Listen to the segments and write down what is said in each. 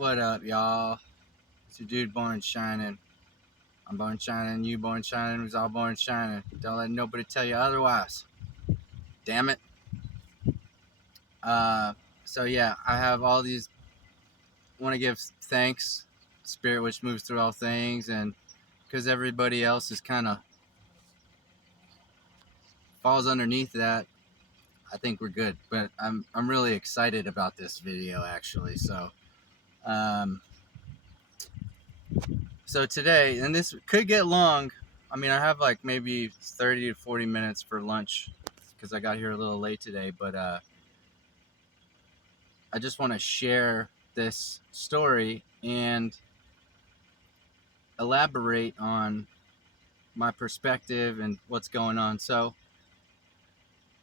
What up, y'all? It's your dude Born Shining. I'm Born Shining, you Born Shining, who's all Born Shining. Don't let nobody tell you otherwise. Damn it. Uh, so yeah, I have all these. Want to give thanks, Spirit which moves through all things, and because everybody else is kind of falls underneath that, I think we're good. But I'm really excited about this video actually. Um, so today, and this could get long. I mean, I have like maybe 30 to 40 minutes for lunch because I got here a little late today. But I just want to share this story and elaborate on my perspective and what's going on. So,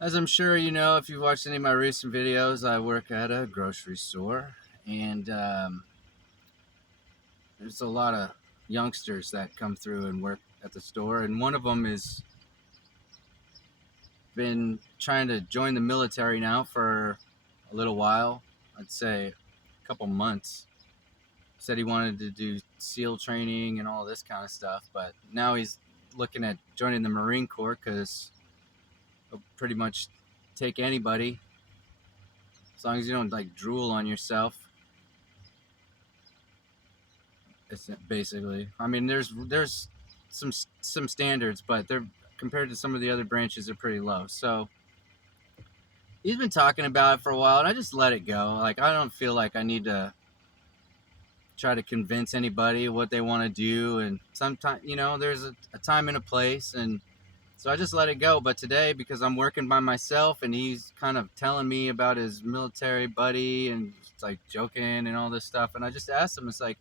as I'm sure you know, if you've watched any of my recent videos, I work at a grocery store, and there's a lot of youngsters that come through and work at the store, and one of them is been trying to join the military now for a little while. I'd say a couple months. Said he wanted to do SEAL training and all this kind of stuff, but now he's looking at joining the Marine Corps because he'll pretty much take anybody as long as you don't like drool on yourself. It's basically, I mean, there's some standards, but they're compared to some of the other branches, they're pretty low. So he's been talking about it for a while, and I just let it go. Like, I don't feel like I need to try to convince anybody what they want to do. And sometimes, there's a time and a place, and so I just let it go. But today, because I'm working by myself, and he's kind of telling me about his military buddy, and it's like joking and all this stuff, and I just asked him, it's like,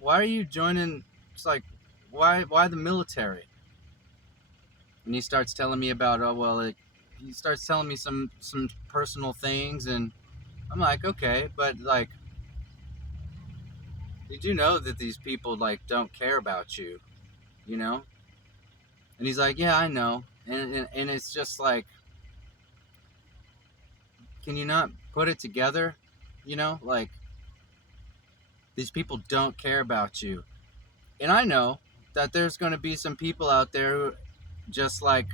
why are you joining? It's like, why the military? And he starts telling me about, oh well, he starts telling me some personal things, and I'm like, okay, but like, did you know that these people like don't care about you, you know? And he's like, yeah, I know. And it's just like, can you not put it together? Like, these people don't care about you. And I know that there's going to be some people out there who just like,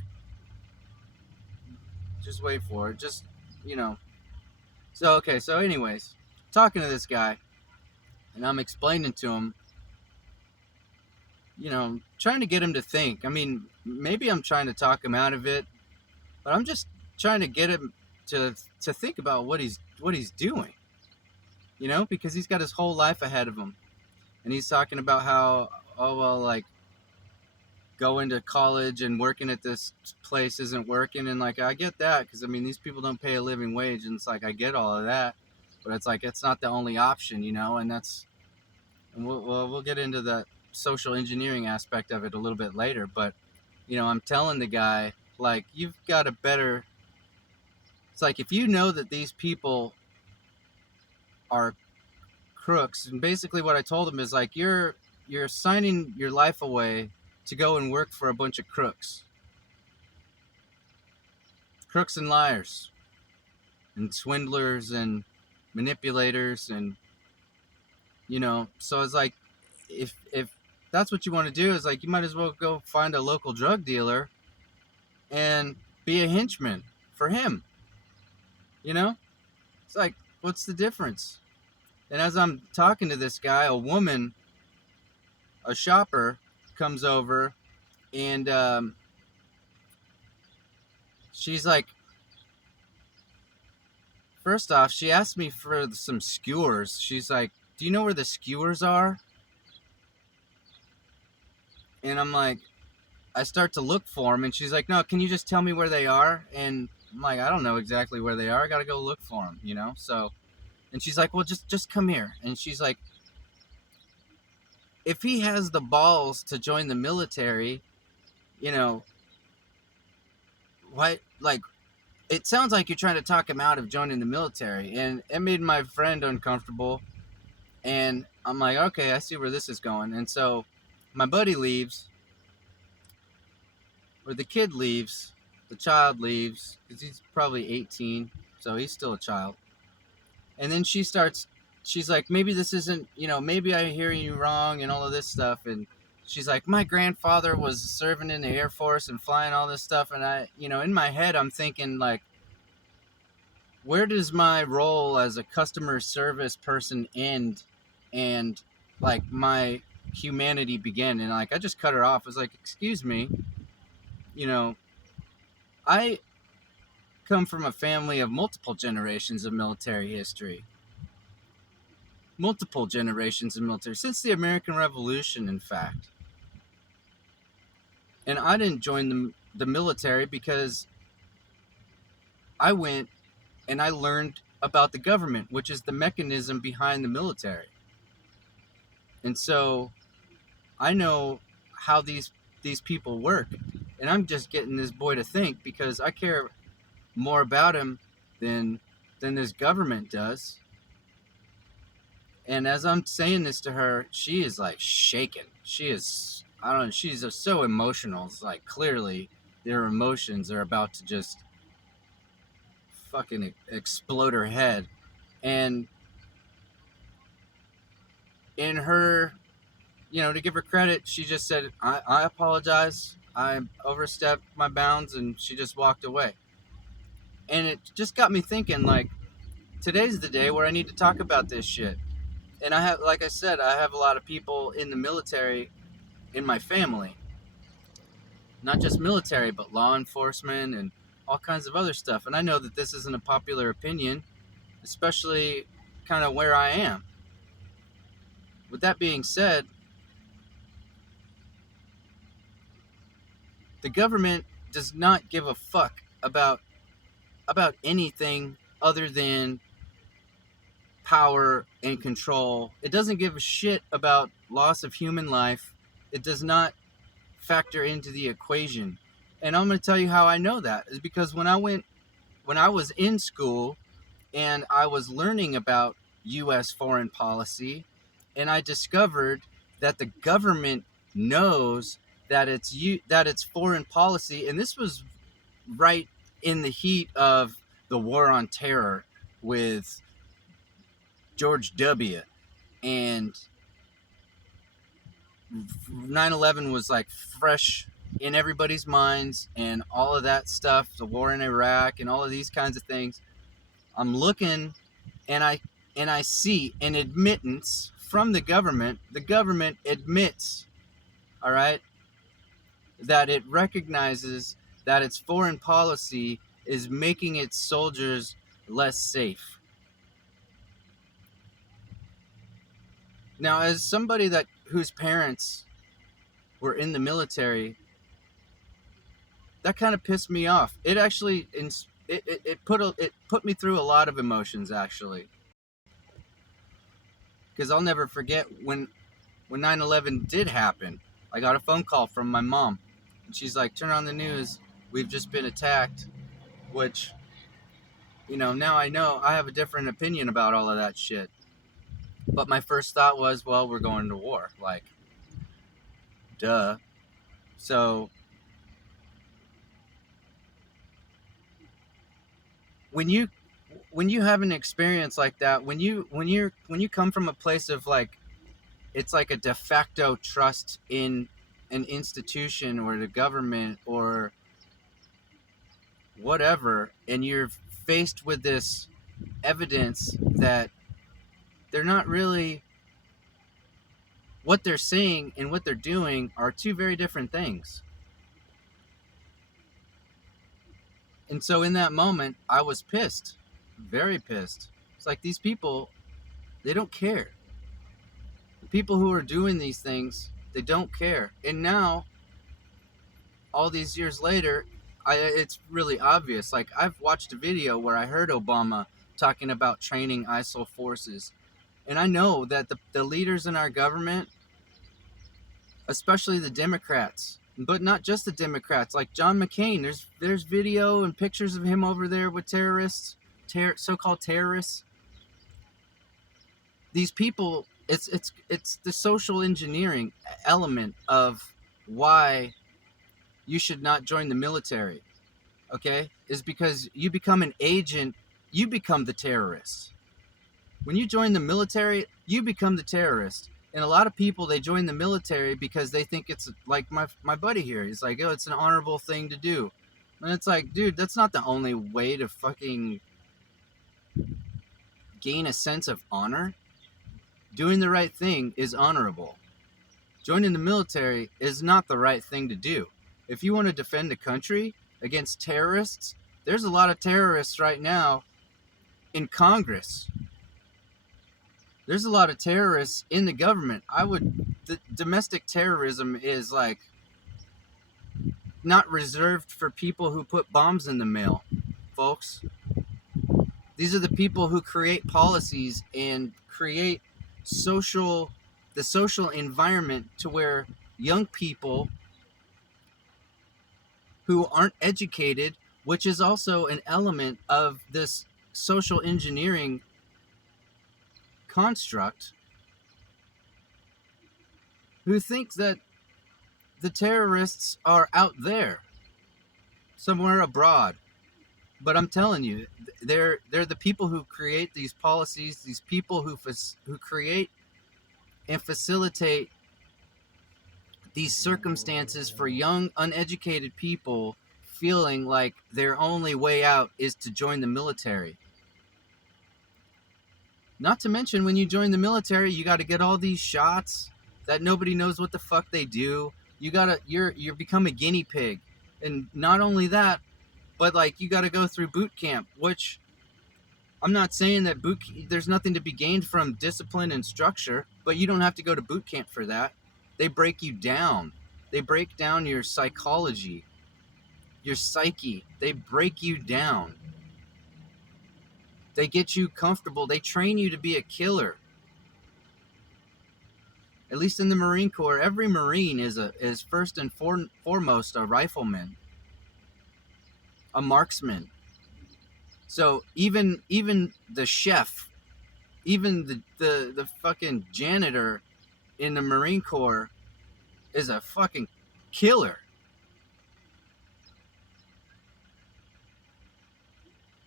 just wait for it. Just, you know. So, okay. So anyways, talking to this guy, and I'm explaining to him, trying to get him to think. I mean, maybe I'm trying to talk him out of it, but I'm just trying to get him to think about what he's doing, because he's got his whole life ahead of him, and he's talking about how, oh well, like, going to college and working at this place isn't working, and like, I get that, because I mean, these people don't pay a living wage, and it's like, I get all of that, but it's like, it's not the only option, and we'll get into the social engineering aspect of it a little bit later, but I'm telling the guy, like, you've got a better, it's like, if you know that these people are crooks, and basically what I told him is like, you're signing your life away to go and work for a bunch of crooks and liars and swindlers and manipulators, and so it's like, if that's what you want to do, is like, you might as well go find a local drug dealer and be a henchman for him. It's like, what's the difference? And as I'm talking to this guy, a woman, a shopper, comes over, and she's like, first off, she asked me for some skewers. She's like, do you know where the skewers are? And I'm like, I start to look for them, and she's like, no, can you just tell me where they are? And I'm like, I don't know exactly where they are. I got to go look for them, So, and she's like, well, just come here. And she's like, if he has the balls to join the military, why, like, it sounds like you're trying to talk him out of joining the military. And it made my friend uncomfortable. And I'm like, okay, I see where this is going. And so my buddy leaves, or the kid leaves, the child leaves, because he's probably 18, so he's still a child. And then she starts she's like, maybe this isn't, maybe I hear you wrong and all of this stuff. And she's like, my grandfather was serving in the Air Force and flying all this stuff. And in my head, I'm thinking, like, where does my role as a customer service person end and, like, my humanity begin? And, like, I just cut her off. I was like, excuse me, I come from a family of multiple generations of military history. Multiple generations of military, since the American Revolution, in fact. And I didn't join the military because I went and I learned about the government, which is the mechanism behind the military. And so I know how these people work. And I'm just getting this boy to think, because I care more about him than this government does. And as I'm saying this to her, she is like shaking. She is, I don't know, she's just so emotional. It's like clearly their emotions are about to just fucking explode her head. And in her, to give her credit, she just said, I apologize. I overstepped my bounds, and she just walked away. And it just got me thinking, like, today's the day where I need to talk about this shit. And I have, like I said, I have a lot of people in the military in my family. Not just military, but law enforcement and all kinds of other stuff. And I know that this isn't a popular opinion, especially kind of where I am. With that being said, the government does not give a fuck about anything other than power and control. It doesn't give a shit about loss of human life. It does not factor into the equation. And I'm going to tell you how I know that is because when I was in school and I was learning about U.S. foreign policy, and I discovered that the government knows that it's foreign policy. And this was right in the heat of the war on terror with George W. And 9/11 was like fresh in everybody's minds, and all of that stuff, the war in Iraq and all of these kinds of things. I'm looking, and I see an admittance from the government. The government admits, all right, that it recognizes that its foreign policy is making its soldiers less safe. Now, as somebody whose parents were in the military, that kind of pissed me off. It actually it put me through a lot of emotions, actually, because I'll never forget when 9/11 did happen. I got a phone call from my mom, and she's like, "Turn on the news. We've just been attacked," which, now I know I have a different opinion about all of that shit. But my first thought was, well, we're going to war. Like, duh. So when you have an experience like that, when you come from a place of, like, it's like a de facto trust in an institution or the government or whatever, and you're faced with this evidence that they're not really, what they're saying and what they're doing are two very different things. And so in that moment, I was pissed, very pissed. It's like, these people, they don't care. The people who are doing these things, they don't care. And now, all these years later, it's really obvious. Like, I've watched a video where I heard Obama talking about training ISIL forces. And I know that the leaders in our government, especially the Democrats, but not just the Democrats, like John McCain, there's video and pictures of him over there with terrorists, so-called terrorists. These people, it's the social engineering element of why you should not join the military, okay? Is because you become an agent, you become the terrorist. When you join the military, you become the terrorist. And a lot of people, they join the military because they think it's like my buddy here. He's like, oh, it's an honorable thing to do. And it's like, dude, that's not the only way to fucking gain a sense of honor. Doing the right thing is honorable. Joining the military is not the right thing to do. If you want to defend the country against terrorists, there's a lot of terrorists right now in Congress. There's a lot of terrorists in the government. The domestic terrorism is like not reserved for people who put bombs in the mail, folks. These are the people who create policies and create the social environment to where young people who aren't educated, which is also an element of this social engineering construct, who think that the terrorists are out there somewhere abroad. But I'm telling you, they're the people who create these policies, these people who create and facilitate these circumstances for young, uneducated people feeling like their only way out is to join the military. Not to mention, when you join the military, you got to get all these shots that nobody knows what the fuck they do. You're become a guinea pig. And not only that, but like you got to go through boot camp, which I'm not saying that there's nothing to be gained from discipline and structure, but you don't have to go to boot camp for that. They break you down. They break down your psychology, your psyche. They break you down. They get you comfortable. They train you to be a killer. At least in the Marine Corps, every Marine is first and foremost a rifleman, a marksman. So even the chef, even the fucking janitor in the Marine Corps is a fucking killer.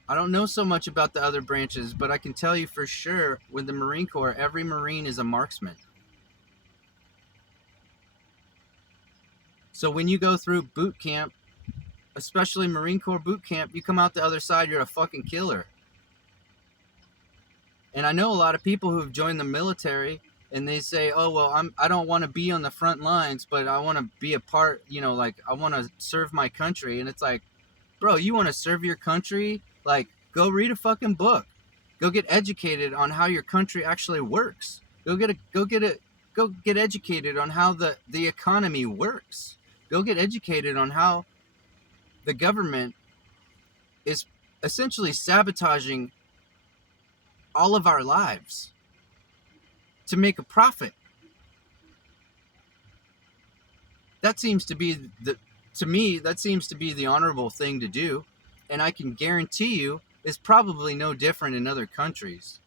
I don't know so much about the other branches, but I can tell you for sure with the Marine Corps, every Marine is a marksman. So when you go through boot camp, especially Marine Corps boot camp, you come out the other side, you're a fucking killer. And I know a lot of people who've joined the military and they say, oh, well, I don't want to be on the front lines, but I want to be a part, like I want to serve my country. And it's like, bro, you want to serve your country? Like, go read a fucking book. Go get educated on how your country actually works. Go get educated on how the economy works. Go get educated on how the government is essentially sabotaging all of our lives to make a profit. That seems to be the honorable thing to do, and I can guarantee you it's probably no different in other countries.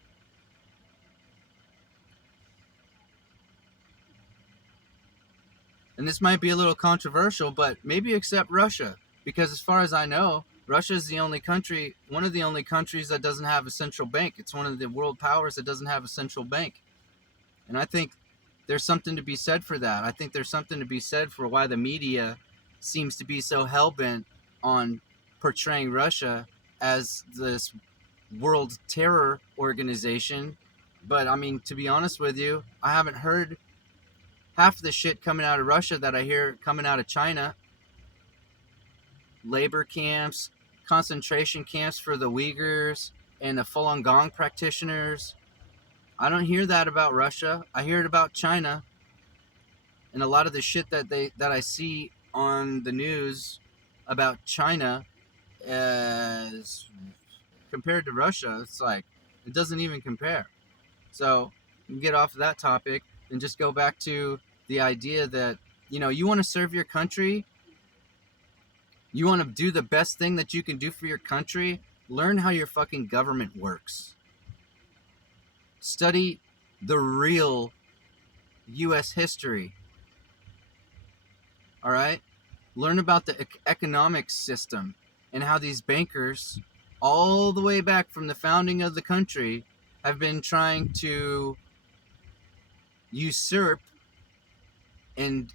And this might be a little controversial, but maybe except Russia, because as far as I know, Russia is one of the only countries that doesn't have a central bank. It's one of the world powers that doesn't have a central bank. And I think there's something to be said for that. I think there's something to be said for why the media seems to be so hell-bent on portraying Russia as this world terror organization. But I mean, to be honest with you, I haven't heard half the shit coming out of Russia that I hear coming out of China. Labor camps, concentration camps for the Uyghurs and the Falun Gong practitioners. I don't hear that about Russia. I hear it about China. And a lot of the shit that I see on the news about China, as compared to Russia, it's like it doesn't even compare. So we can get off of that topic and just go back to the idea that, you want to serve your country, you want to do the best thing that you can do for your country, learn how your fucking government works. Study the real U.S. history. All right? Learn about the economic system and how these bankers, all the way back from the founding of the country, have been trying to usurp and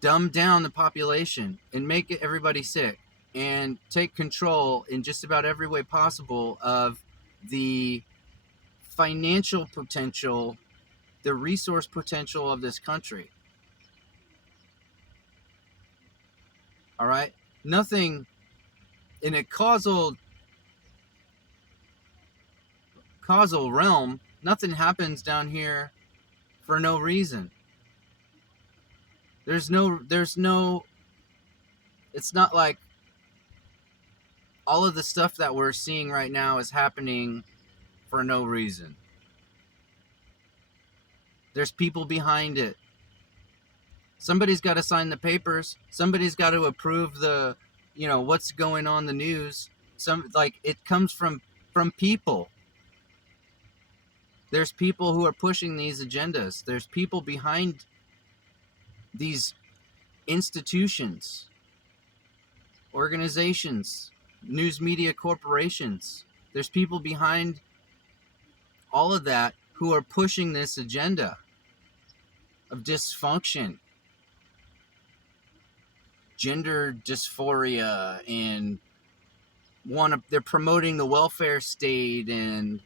dumb down the population and make everybody sick and take control in just about every way possible of the financial potential, the resource potential of this country. All right? Nothing in a causal realm, nothing happens down here for no reason. There's no, it's not like all of the stuff that we're seeing right now is happening for no reason. There's people behind it. Somebody's got to sign the papers. Somebody's got to approve the, what's going on the news. It comes from people. There's people who are pushing these agendas. There's people behind these institutions, organizations, news media corporations. There's people behind all of that who are pushing this agenda of dysfunction, gender dysphoria, and they're promoting the welfare state and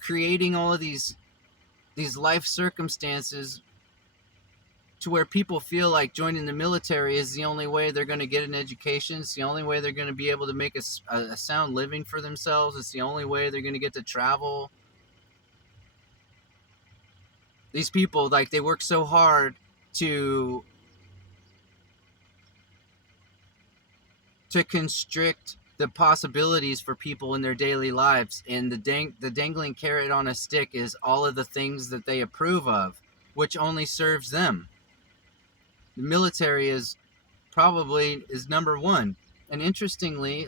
creating all of these life circumstances to where people feel like joining the military is the only way they're going to get an education. It's the only way they're going to be able to make a sound living for themselves. It's the only way they're going to get to travel. These people, they work so hard to constrict the possibilities for people in their daily lives, and the dangling carrot on a stick is all of the things that they approve of, which only serves them. The military is number one. And interestingly,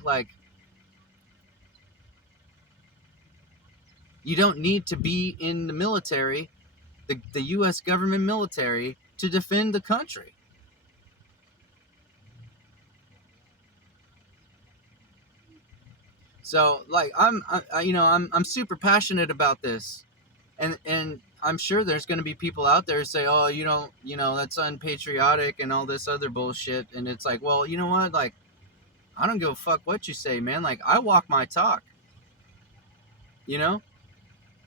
you don't need to be in the military, the U.S. government military, to defend the country. So I'm super passionate about this, and I'm sure there's going to be people out there who say, oh, that's unpatriotic and all this other bullshit. And it's like, well, you know what? I don't give a fuck what you say, man. I walk my talk. I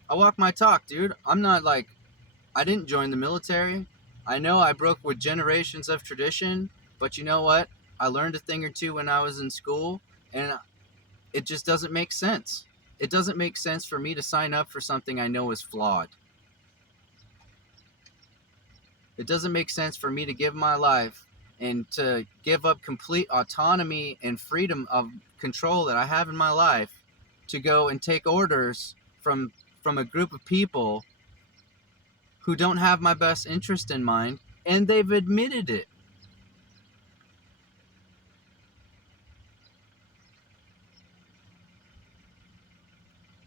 walk my talk, dude. I'm not I didn't join the military. I know I broke with generations of tradition, but you know what? I learned a thing or two when I was in school, and it just doesn't make sense. It doesn't make sense for me to sign up for something I know is flawed. It doesn't make sense for me to give my life and to give up complete autonomy and freedom of control that I have in my life to go and take orders from a group of people who don't have my best interest in mind, and they've admitted it.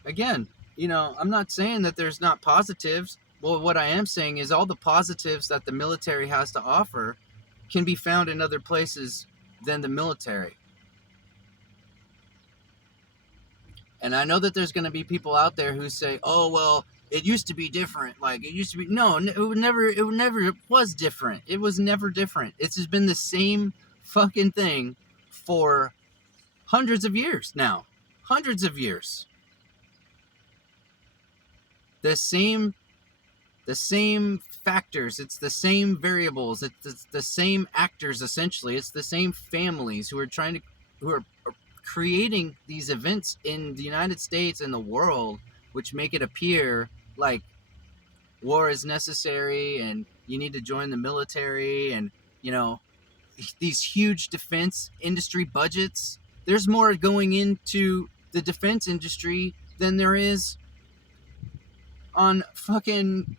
Again, I'm not saying that there's not positives. Well, what I am saying is all the positives that the military has to offer can be found in other places than the military. And I know that there's going to be people out there who say, oh, well, it used to be different. It used to be. No, it never was different. It was never different. It's just been the same fucking thing for hundreds of years now. Hundreds of years. The same factors, it's the same variables, it's the same actors, essentially. It's the same families who are creating these events in the United States and the world, which make it appear like war is necessary and you need to join the military, and these huge defense industry budgets. There's more going into the defense industry than there is on fucking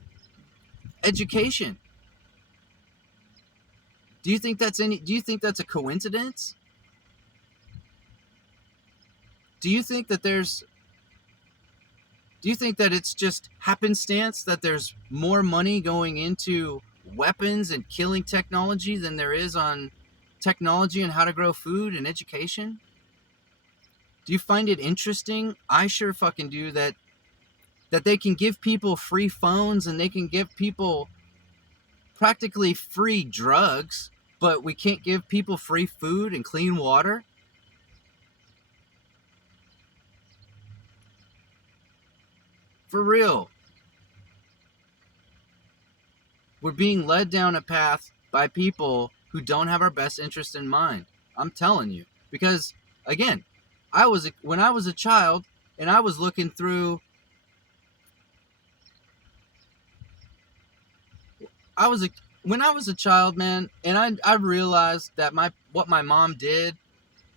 education. Do you think that's a coincidence? Do you think that it's just happenstance that there's more money going into weapons and killing technology than there is on technology and how to grow food and education? Do you find it interesting? I sure fucking do, that they can give people free phones and they can give people practically free drugs, but we can't give people free food and clean water? For real. We're being led down a path by people who don't have our best interest in mind. I'm telling you. Because, again, when I was a child and I was looking through, I was a, when I was a child, man, and I realized that what my mom did,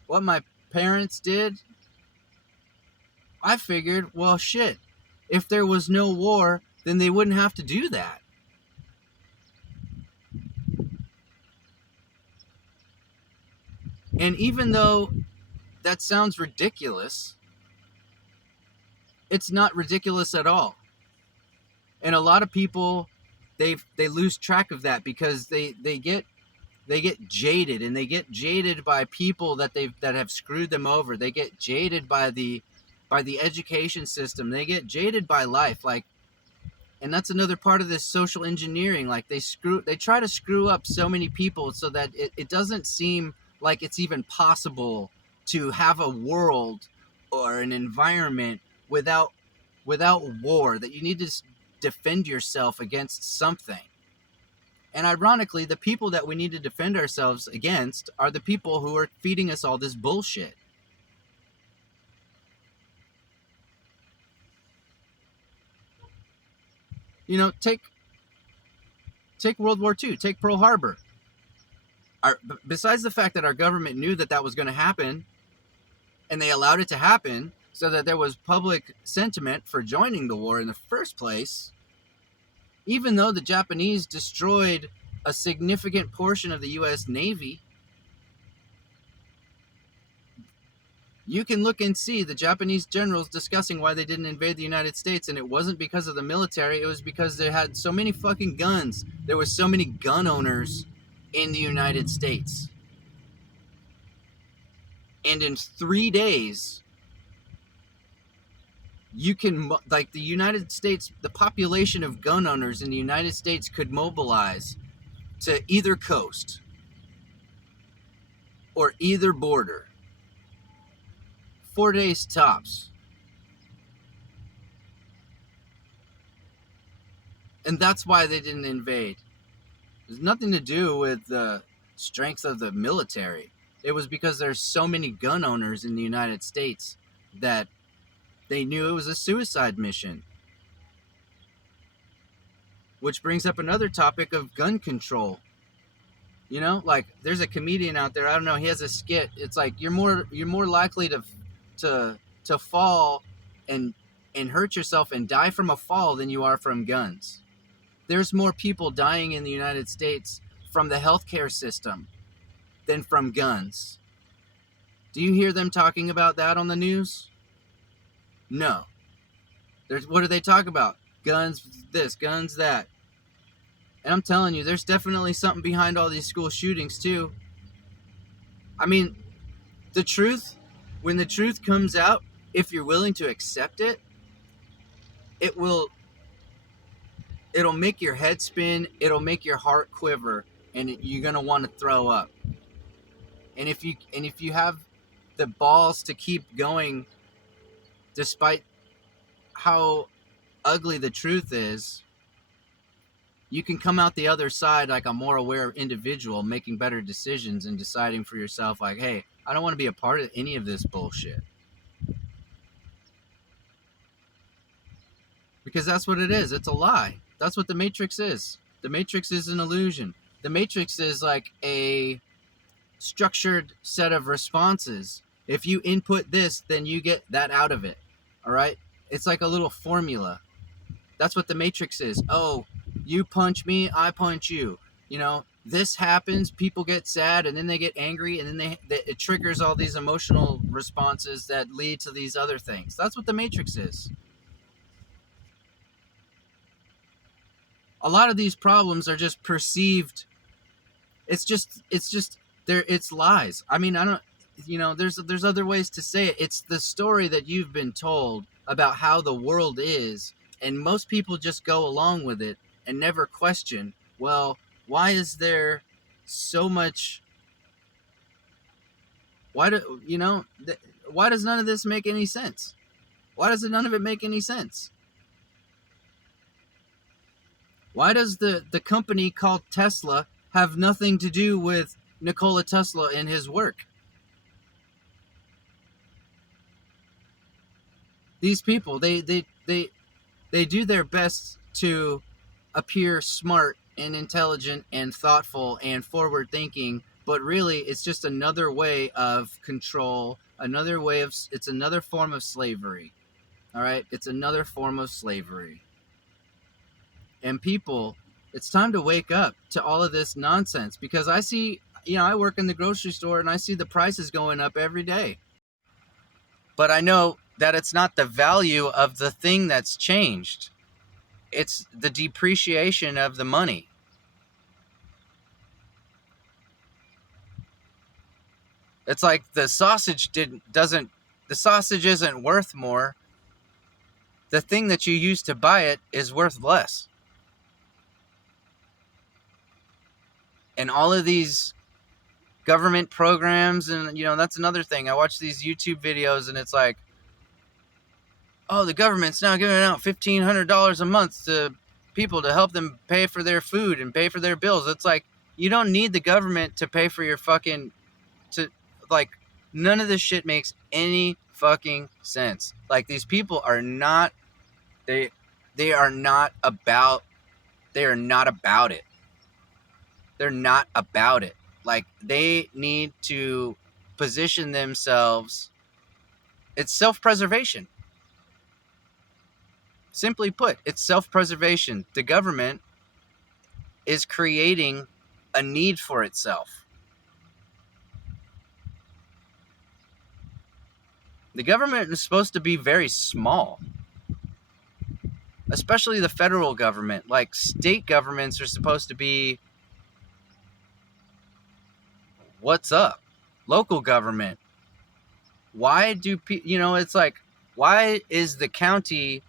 what my parents did, I figured, well, shit, if there was no war, then they wouldn't have to do that. And even though that sounds ridiculous, it's not ridiculous at all. And a lot of people, they lose track of that because they get jaded, and they get jaded by people that have screwed them over. They get jaded by the education system. They get jaded by life, like, and that's another part of this social engineering. Like, they try to screw up so many people so that it doesn't seem like it's even possible to have a world or an environment without war, that you need to defend yourself against something. And ironically, the people that we need to defend ourselves against are the people who are feeding us all this bullshit. You know, take World War II, take Pearl Harbor. Besides the fact that our government knew that was going to happen, and they allowed it to happen so that there was public sentiment for joining the war in the first place, even though the Japanese destroyed a significant portion of the U.S. Navy, you can look and see the Japanese generals discussing why they didn't invade the United States, and it wasn't because of the military. It was because they had so many fucking guns. There were so many gun owners in the United States. And in 3 days, you can, like, the United States, the population of gun owners in the United States could mobilize to either coast or either border. 4 days tops. And that's why they didn't invade. There's nothing to do with the strength of the military. It was because there's so many gun owners in the United States that they knew it was a suicide mission. Which brings up another topic of gun control. You know, like, there's a comedian out there, I don't know, he has a skit. It's like, you're more likely to fall and hurt yourself and die from a fall than you are from guns. There's more people dying in the United States from the healthcare system than from guns. Do you hear them talking about that on the news? No. What do they talk about? Guns this, guns that. And I'm telling you, there's definitely something behind all these school shootings too. I mean, the truth, when the truth comes out, if you're willing to accept it, it'll make your head spin, it'll make your heart quiver, and you're going to want to throw up. And if you have the balls to keep going despite how ugly the truth is, you can come out the other side like a more aware individual, making better decisions and deciding for yourself, like, hey, I don't want to be a part of any of this bullshit. Because that's what it is. It's a lie. That's what the Matrix is. The Matrix is an illusion. The Matrix is like a structured set of responses. If you input this, then you get that out of it. All right? It's like a little formula. That's what the Matrix is. Oh, you punch me, I punch you. You know, this happens, people get sad, and then they get angry, and then it triggers all these emotional responses that lead to these other things. That's what the Matrix is. A lot of these problems are just perceived. It's lies. I mean, there's other ways to say it. It's the story that you've been told about how the world is, and most people just go along with it and never question, well, why is there so much, why do you know why does none of this make any sense? Why does none of it make any sense? Why does the company called Tesla have nothing to do with Nikola Tesla and his work? These people, they do their best to appear smart and intelligent and thoughtful and forward thinking, but really it's just another way of control, it's another form of slavery. All right? It's another form of slavery. And people, it's time to wake up to all of this nonsense, because I see, I work in the grocery store and I see the prices going up every day. But I know that it's not the value of the thing that's changed. It's the depreciation of the money. It's like the sausage isn't worth more. The thing that you use to buy it is worth less. And all of these government programs, and that's another thing. I watch these YouTube videos and it's like, oh, the government's now giving out $1,500 a month to people to help them pay for their food and pay for their bills. It's like, you don't need the government to pay for your none of this shit makes any fucking sense. Like, these people are not, they are not about it. They're not about it. Like, they need to position themselves. It's self-preservation. Simply put, it's self-preservation. The government is creating a need for itself. The government is supposed to be very small, especially the federal government. Like, state governments are supposed to be, what's up? Local government. Why do it's like, why is the county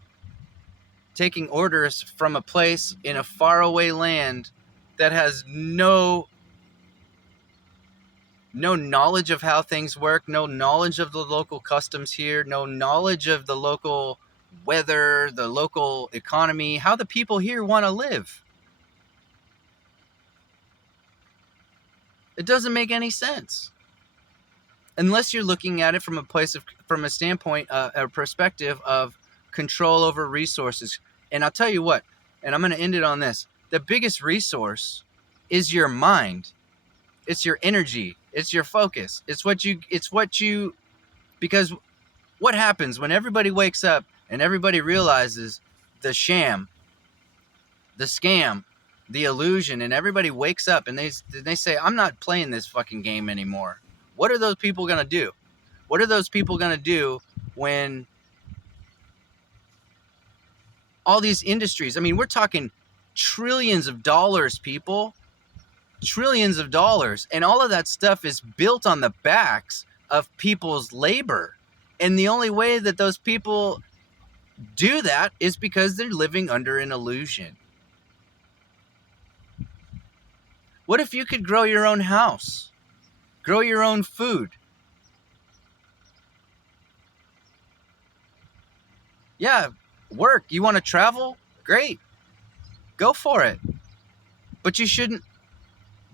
taking orders from a place in a faraway land that has no knowledge of how things work, no knowledge of the local customs here, no knowledge of the local weather, the local economy, how the people here want to live? It doesn't make any sense. Unless you're looking at it from a standpoint, a perspective of control over resources. And I'll tell you what, and I'm going to end it on this. The biggest resource is your mind. It's your energy. It's your focus. Because what happens when everybody wakes up and everybody realizes the sham, the scam, the illusion, and everybody wakes up and they say, I'm not playing this fucking game anymore. What are those people going to do? What are those people going to do when all these industries, I mean, we're talking trillions of dollars, people, trillions of dollars. And all of that stuff is built on the backs of people's labor. And the only way that those people do that is because they're living under an illusion. What if you could grow your own house? Grow your own food? Yeah, work. You want to travel? Great. Go for it. But you shouldn't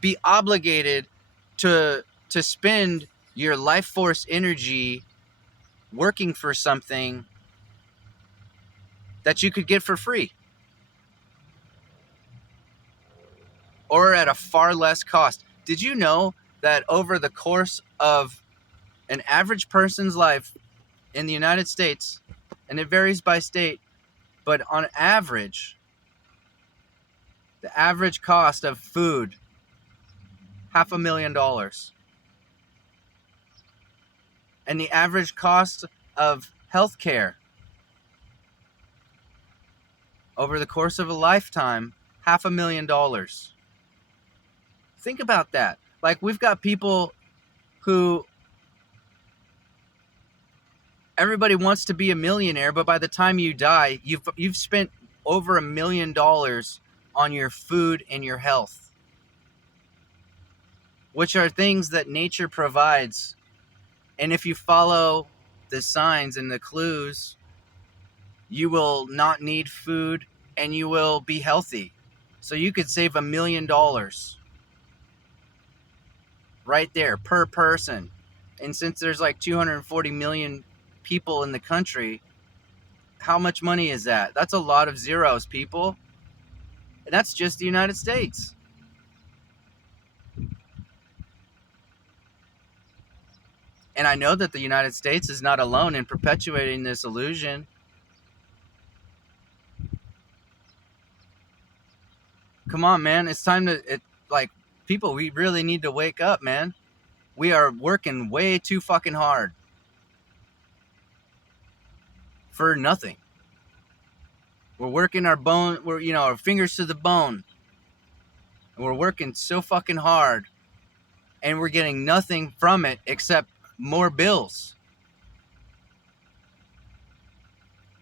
be obligated to spend your life force energy working for something that you could get for free or at a far less cost. Did you know that over the course of an average person's life in the United States, and it varies by state, but on average, the average cost of food, $500,000. And the average cost of healthcare over the course of a lifetime, $500,000. Think about that. Like, we've got people who Everybody wants to be a millionaire, but by the time you die, you've spent over $1 million on your food and your health, which are things that nature provides. And if you follow the signs and the clues, you will not need food and you will be healthy. So you could save $1 million right there per person. And since there's like 240 million people in the country, how much money is that? That's a lot of zeros, people. And that's just the United States. And I know that the United States is not alone in perpetuating this illusion. Come on, man. It's time to, people, we really need to wake up, man. We are working way too fucking hard for nothing. We're working our fingers to the bone. And we're working so fucking hard, and we're getting nothing from it except more bills.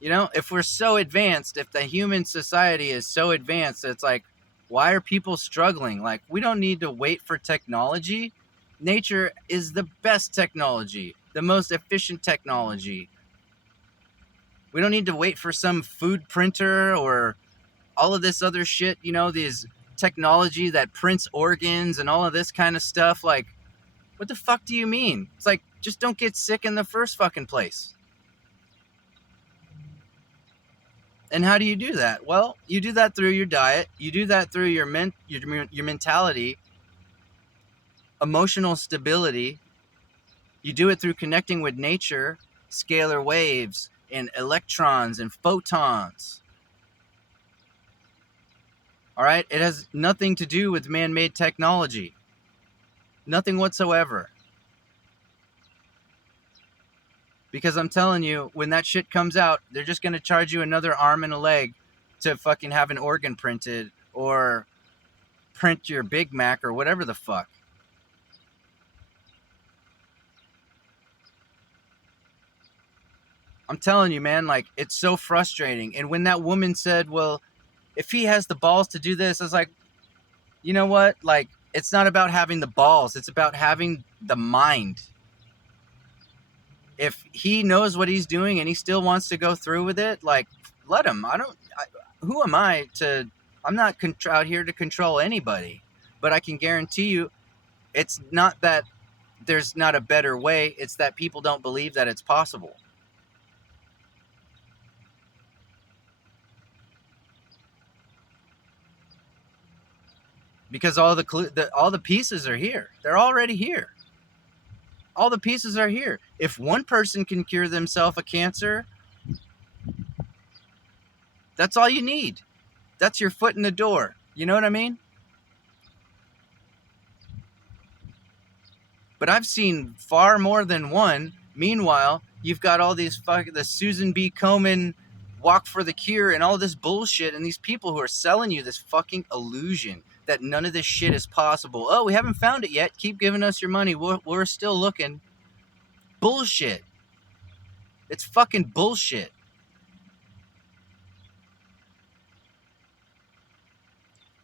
You know, if we're so advanced, if the human society is so advanced, it's like, why are people struggling? Like, we don't need to wait for technology. Nature is the best technology, the most efficient technology. We don't need to wait for some food printer or all of this other shit, you know, these technology that prints organs and all of this kind of stuff. Like, what the fuck do you mean? It's like, just don't get sick in the first fucking place. And how do you do that? Well, you do that through your diet. You do that through your mentality, emotional stability. You do it through connecting with nature, scalar waves, and electrons and photons. All right? It has nothing to do with man-made technology. Nothing whatsoever. Because I'm telling you, when that shit comes out, they're just going to charge you another arm and a leg to fucking have an organ printed or print your Big Mac or whatever the fuck. I'm telling you, man, like, it's so frustrating. And when that woman said, well, if he has the balls to do this, I was like, you know what? Like, it's not about having the balls. It's about having the mind. If he knows what he's doing and he still wants to go through with it, like, let him. Who am I to, I'm not out here to control anybody, but I can guarantee you it's not that there's not a better way. It's that people don't believe that it's possible. Because all the pieces are here. They're already here. All the pieces are here. If one person can cure themselves of cancer, that's all you need. That's your foot in the door. You know what I mean? But I've seen far more than one. Meanwhile, you've got all these the Susan B. Komen walk for the cure and all this bullshit, and these people who are selling you this fucking illusion that none of this shit is possible. Oh, we haven't found it yet. Keep giving us your money. We're still looking. Bullshit. It's fucking bullshit.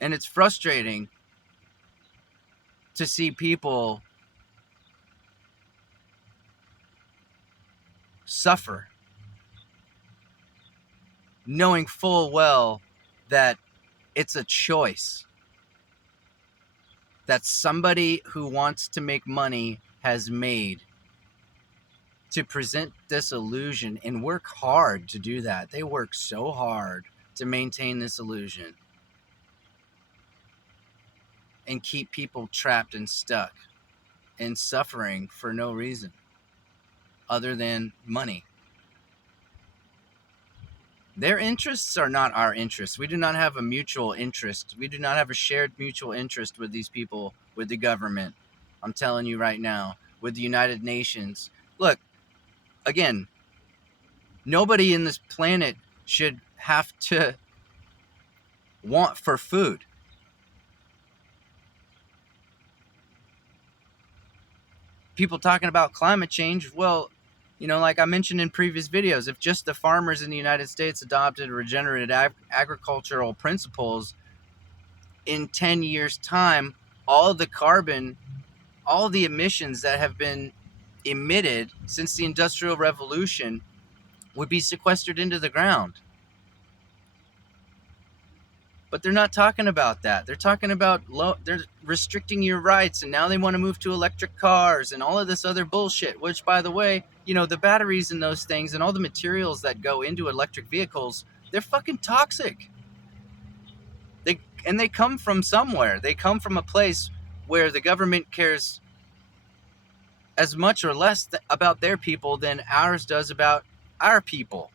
And it's frustrating to see people suffer, knowing full well that it's a choice that somebody who wants to make money has made to present this illusion and work hard to do that. They work so hard to maintain this illusion and keep people trapped and stuck and suffering for no reason other than money. Their interests are not our interests. We do not have a mutual interest. We do not have a shared mutual interest with these people, with the government. I'm telling you right now, with the United Nations. Look, again, nobody in this planet should have to want for food. People talking about climate change, well, You know, like I mentioned in previous videos, if just the farmers in the United States adopted regenerative agricultural principles, in 10 years' time, all the carbon, all the emissions that have been emitted since the Industrial Revolution would be sequestered into the ground. But they're not talking about that. They're talking about they're restricting your rights, and now they want to move to electric cars and all of this other bullshit. Which, by the way, you know, the batteries in those things and all the materials that go into electric vehicles, they're fucking toxic. They come from somewhere. They come from a place where the government cares as much or less about their people than ours does about our people.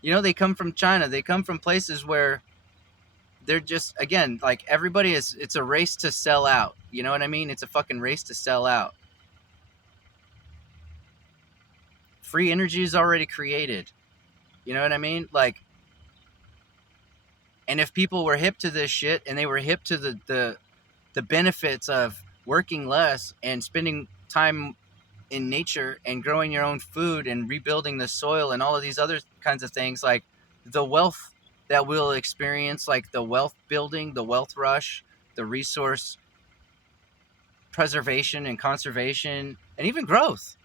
You know, they come from China. They come from places where they're just, again, like everybody is, it's a race to sell out. You know what I mean? It's a fucking race to sell out. Free energy is already created. You know what I mean? Like, and if people were hip to this shit and they were hip to the benefits of working less and spending time in nature and growing your own food and rebuilding the soil and all of these other kinds of things, like the wealth that we'll experience, like the wealth building, the wealth rush, the resource preservation and conservation, and even growth,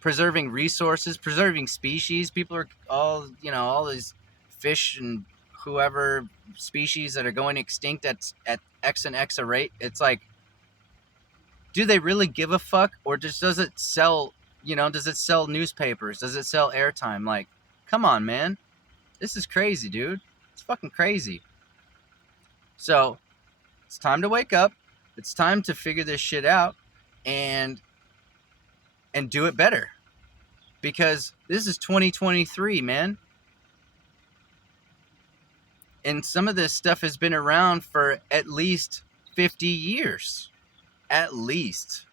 preserving resources, preserving species. People are all, you know, all these fish and whoever species that are going extinct at X and X a rate. It's like, do they really give a fuck, or just does it sell, you know, does it sell newspapers? Does it sell airtime? Like, come on, man. This is crazy, dude. It's fucking crazy. So, it's time to wake up. It's time to figure this shit out and do it better. Because this is 2023, man. And some of this stuff has been around for at least 50 years. At least.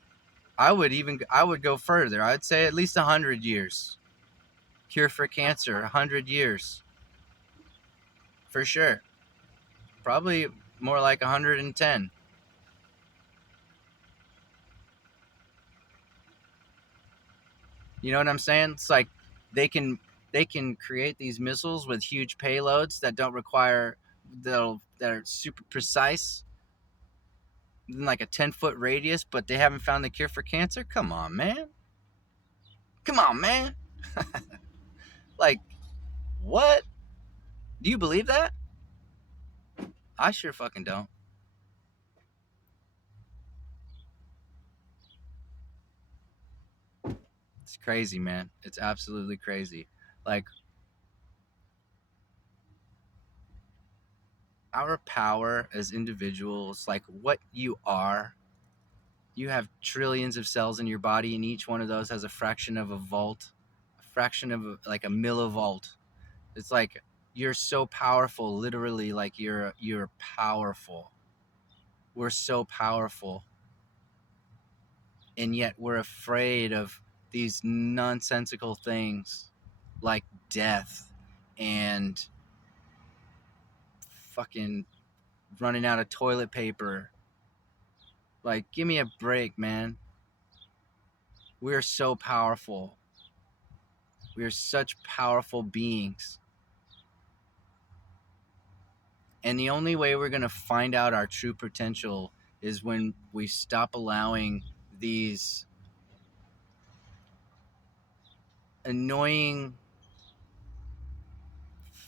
I would go further. I'd say at least 100 years. Cure for cancer, 100 years. For sure. Probably more like 110. You know what I'm saying? It's like they can create these missiles with huge payloads that don't require that are super precise in like a 10-foot radius, but they haven't found the cure for cancer. Come on, man. Come on, man. Like, what? Do you believe that? I sure fucking don't. It's crazy, man. It's absolutely crazy. Like, our power as individuals, like what you are, you have trillions of cells in your body, and each one of those has a fraction of a volt, a fraction of like a millivolt. It's like you're so powerful, literally, like you're powerful. We're so powerful, and yet we're afraid of these nonsensical things like death and fucking running out of toilet paper. Like, give me a break, man. We are so powerful. We are such powerful beings. And the only way we're going to find out our true potential is when we stop allowing these annoying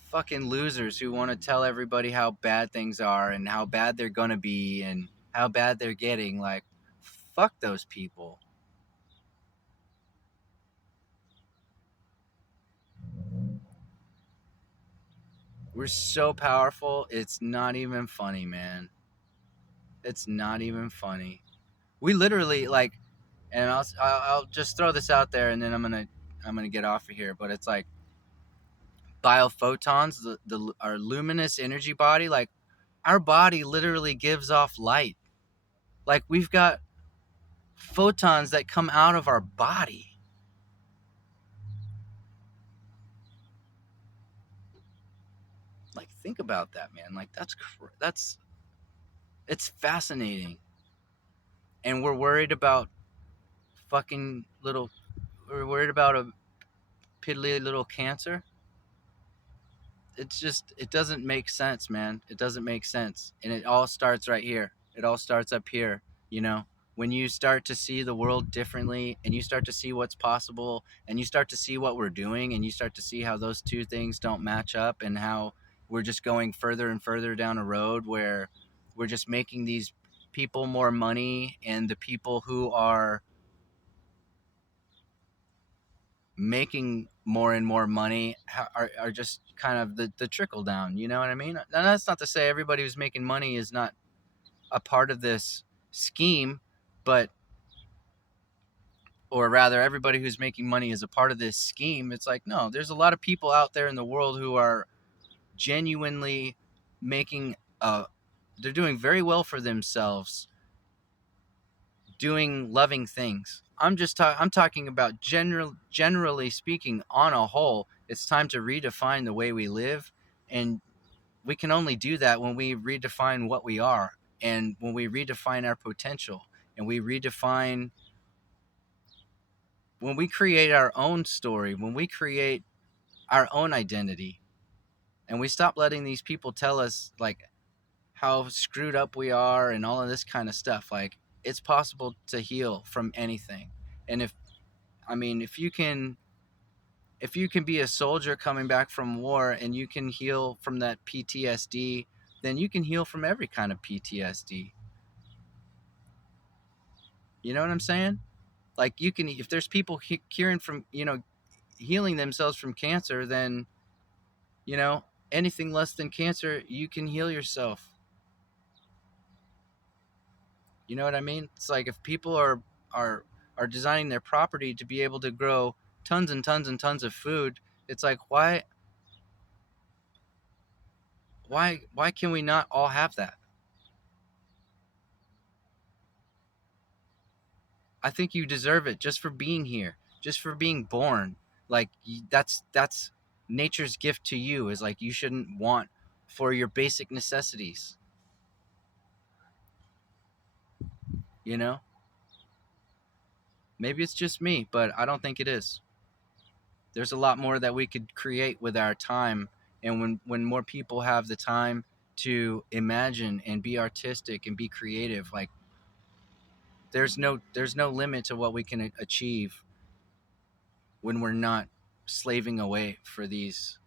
fucking losers who want to tell everybody how bad things are and how bad they're going to be and how bad they're getting. Like, fuck those people. We're so powerful. It's not even funny, man. It's not even funny. We literally, like, and I'll just throw this out there, and then I'm gonna get off of here. But it's like biophotons, our luminous energy body. Like, our body literally gives off light. Like, we've got photons that come out of our body. Like, think about that, man. Like, that's it's fascinating. And we're worried about fucking little, we're worried about a piddly little cancer. It's just, it doesn't make sense, man. It doesn't make sense. And it all starts right here. It all starts up here, you know? When you start to see the world differently and you start to see what's possible and you start to see what we're doing and you start to see how those two things don't match up and how we're just going further and further down a road where we're just making these people more money, and the people who are making more and more money are just kind of the trickle down, you know what I mean? And that's not to say everybody who's making money is not a part of this scheme, but, or rather everybody who's making money is a part of this scheme. It's like, no, there's a lot of people out there in the world who are genuinely making they're doing very well for themselves, doing loving things. I'm talking about generally speaking, on a whole, it's time to redefine the way we live, and we can only do that when we redefine what we are, and when we redefine our potential, and when we create our own story, when we create our own identity, and we stop letting these people tell us like how screwed up we are and all of this kind of stuff. Like, it's possible to heal from anything. And if you can be a soldier coming back from war and you can heal from that PTSD, then you can heal from every kind of PTSD. You know what I'm saying? Like, you can, if there's people curing from, healing themselves from cancer, then, you know, anything less than cancer, you can heal yourself. You know what I mean? It's like, if people are designing their property to be able to grow tons and tons and tons of food, it's like, why can we not all have that? I think you deserve it just for being here, just for being born. Like, that's nature's gift to you, is like, you shouldn't want for your basic necessities, you know? Maybe it's just me, but I don't think it is. There's a lot more that we could create with our time, and when more people have the time to imagine and be artistic and be creative, like, there's no limit to what we can achieve when we're not slaving away for these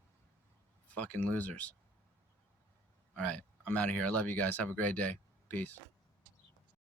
fucking losers. All right, I'm out of here. I love you guys. Have a great day. Peace.